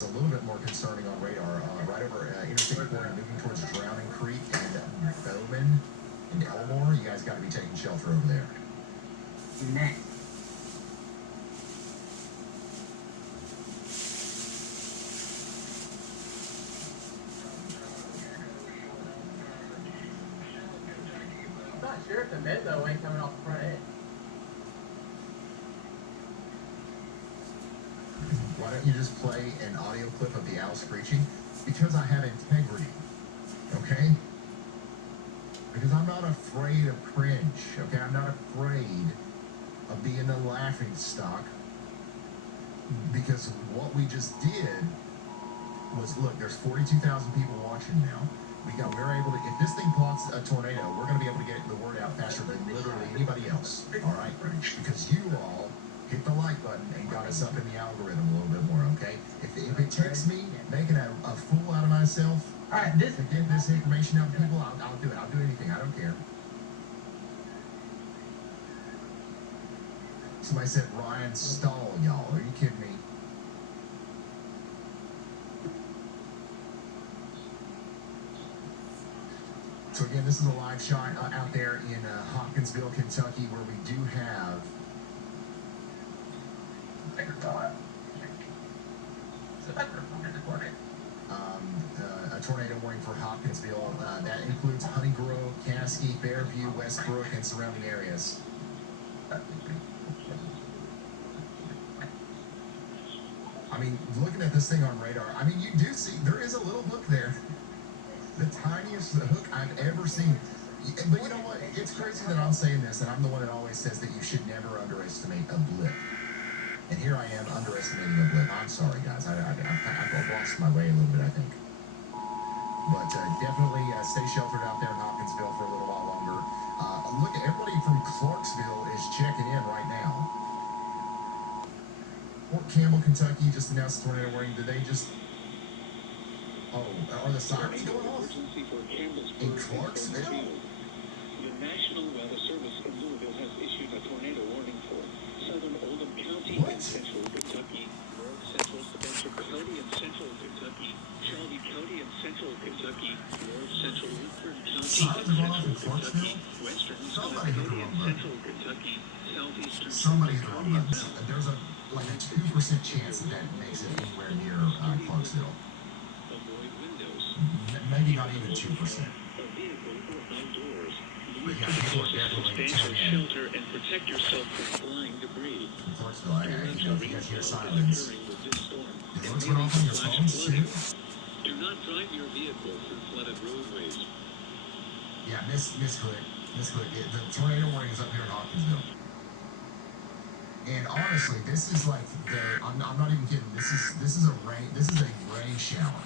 a little bit more concerning on radar. Right over Interstate 40, moving towards Drowning Creek and Bowman and Elmore. You guys got to be taking shelter over there. Next. I'm not sure if the mid though ain't coming off the front edge. Why don't you just play an audio clip of the owl screeching? Because I have integrity, okay? Because I'm not afraid of cringe, okay? I'm not afraid of being a laughing stock. Because what we just did was, look, there's 42,000 people watching now. We're able to, if this thing plots a tornado, we're going to be able to get the word out faster than literally anybody else, all right? Because you all hit the like button and got us up in the algorithm a little bit more, okay? If it takes me making a fool out of myself to get this information out to people, I'll do it. I'll do anything. I don't care. Somebody said Ryan Stahl, y'all. Are you kidding me? So again, this is a live shot out there in Hopkinsville, Kentucky, where we do have a tornado warning for Hopkinsville. That includes Honey Grove, Caskey, Fairview, Westbrook, and surrounding areas. I mean, looking at this thing on radar, I mean, you do see there is a little hook there. The tiniest hook I've ever seen. But you know what? It's crazy that I'm saying this, and I'm the one that always says that you should never underestimate a blip. And here I am underestimating a blip. I'm sorry, guys. I've lost my way a little bit, I think. But definitely stay sheltered out there in Hopkinsville for a little while longer. Look, everybody from Clarksville is checking in right now. Fort Campbell, Kentucky just announced a tornado warning. Did they just... Oh, are the sirens going off? In Clarksville? The National Weather Service in Louisville has issued a tornado warning for southern Oldham County and central Kentucky, north central Spencer County and central Kentucky, Shelby County and central Kentucky, north central Woodford County and central Kentucky, western Scott County and central Kentucky, southeastern Somebody hit the wrong button. There's a 2% chance that makes it anywhere near Clarksville. Maybe not even 2%. But yeah, people are definitely tuning in. Shelter and protect yourself from flying debris. In Clarksville, I know if you guys hear sirens. Did those went off on your phones too? Do not drive your vehicle through flooded roadways. Yeah, Miss Hood. The tornado warning is up here in Hopkinsville. And honestly, this is like I'm not even kidding. This is a rain shower.